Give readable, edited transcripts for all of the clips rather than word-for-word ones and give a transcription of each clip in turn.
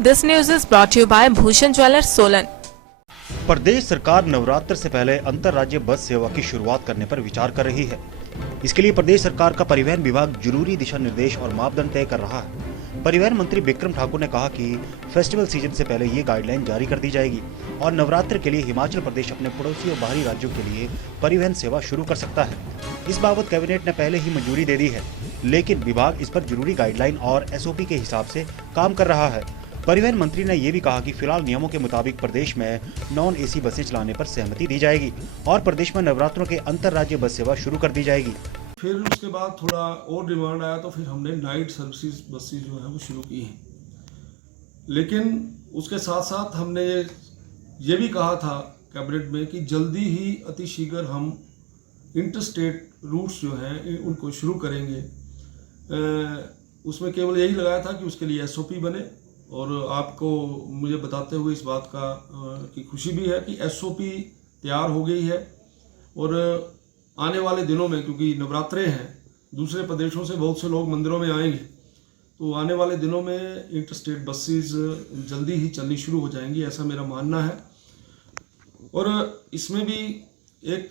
This news is brought to you by Bhushan Jewellers, Solan. प्रदेश सरकार नवरात्र से पहले अंतरराज्य बस सेवा की शुरुआत करने पर विचार कर रही है। इसके लिए प्रदेश सरकार का परिवहन विभाग जरूरी दिशा निर्देश और मापदंड तय कर रहा है। परिवहन मंत्री बिक्रम ठाकुर ने कहा कि फेस्टिवल सीजन से पहले ये गाइडलाइन जारी कर दी जाएगी और नवरात्र के लिए हिमाचल प्रदेश अपने पड़ोसी और बाहरी राज्यों के लिए परिवहन सेवा शुरू कर सकता है। इस बाबत कैबिनेट ने पहले ही मंजूरी दे दी है, लेकिन विभाग इस पर जरूरी गाइडलाइन और SOP के हिसाब से काम कर रहा है। परिवहन मंत्री ने ये भी कहा कि फिलहाल नियमों के मुताबिक प्रदेश में नॉन AC बसें चलाने पर सहमति दी जाएगी और प्रदेश में नवरात्रों के अंतरराज्य बस सेवा शुरू कर दी जाएगी। फिर उसके बाद थोड़ा और डिमांड आया तो फिर हमने नाइट सर्विसेज बसेस जो है वो शुरू की हैं, लेकिन उसके साथ साथ हमने ये भी कहा था कैबिनेट में कि जल्दी ही अतिशीघ्र हम इंटरस्टेट रूट्स जो हैं उनको शुरू करेंगे। उसमें केवल यही लगाया था कि उसके लिए SOP बने, और आपको मुझे बताते हुए इस बात की खुशी भी है कि SOP तैयार हो गई है। और आने वाले दिनों में, क्योंकि नवरात्रे हैं, दूसरे प्रदेशों से बहुत से लोग मंदिरों में आएंगे, तो आने वाले दिनों में इंटरस्टेट बसेस जल्दी ही चलनी शुरू हो जाएंगी, ऐसा मेरा मानना है। और इसमें भी एक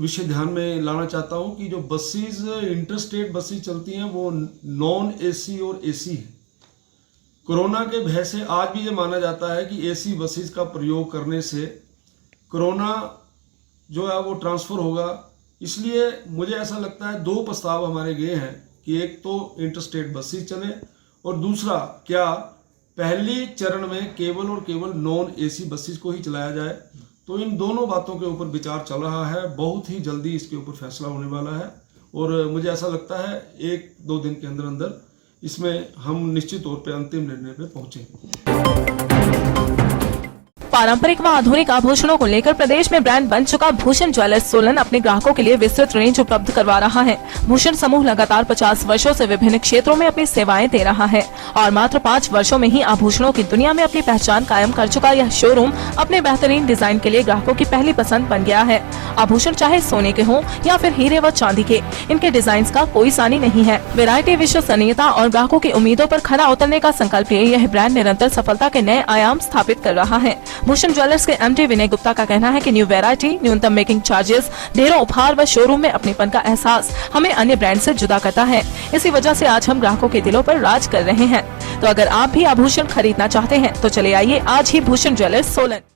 विषय ध्यान में लाना चाहता हूं कि जो बसेस इंटरस्टेट बसेस चलती हैं वो नॉन AC और AC है। कोरोना के भय से आज भी ये माना जाता है कि AC बसेस का प्रयोग करने से कोरोना जो है वो ट्रांसफ़र होगा। इसलिए मुझे ऐसा लगता है 2 प्रस्ताव हमारे गए हैं कि एक तो इंटरस्टेट बसेस चले, और दूसरा क्या पहले चरण में केवल और केवल नॉन AC बसेस को ही चलाया जाए। तो इन दोनों बातों के ऊपर विचार चल रहा है, बहुत ही जल्दी इसके ऊपर फैसला होने वाला है, और मुझे ऐसा लगता है 1-2 दिन के अंदर अंदर इसमें हम निश्चित तौर पे अंतिम निर्णय पे पहुंचेंगे। पारंपरिक व आधुनिक आभूषणों को लेकर प्रदेश में ब्रांड बन चुका भूषण ज्वेलर्स सोलन अपने ग्राहकों के लिए विस्तृत रेंज उपलब्ध करवा रहा है। भूषण समूह लगातार 50 वर्षों से विभिन्न क्षेत्रों में अपनी सेवाएं दे रहा है और मात्र 5 वर्षों में ही आभूषणों की दुनिया में अपनी पहचान कायम कर चुका यह शोरूम अपने बेहतरीन डिजाइन के लिए ग्राहकों की पहली पसंद बन गया है। आभूषण चाहे सोने के हों या फिर हीरे व चांदी के, इनके डिजाइन का कोई सानी नहीं है। वैरायटी, विश्वसनीयता और ग्राहकों की उम्मीदों पर खरा उतरने का संकल्प लिए यह ब्रांड निरंतर सफलता के नए आयाम स्थापित कर रहा है। भूषण ज्वेलर्स के MD विनय गुप्ता का कहना है कि न्यू वैरायटी, न्यूनतम मेकिंग चार्जेस, ढेरों उपहार व शोरूम में अपनेपन का एहसास हमें अन्य ब्रांड से जुदा करता है। इसी वजह से आज हम ग्राहकों के दिलों पर राज कर रहे हैं। तो अगर आप भी आभूषण खरीदना चाहते हैं तो चले आइए आज ही भूषण ज्वेलर्स सोलन।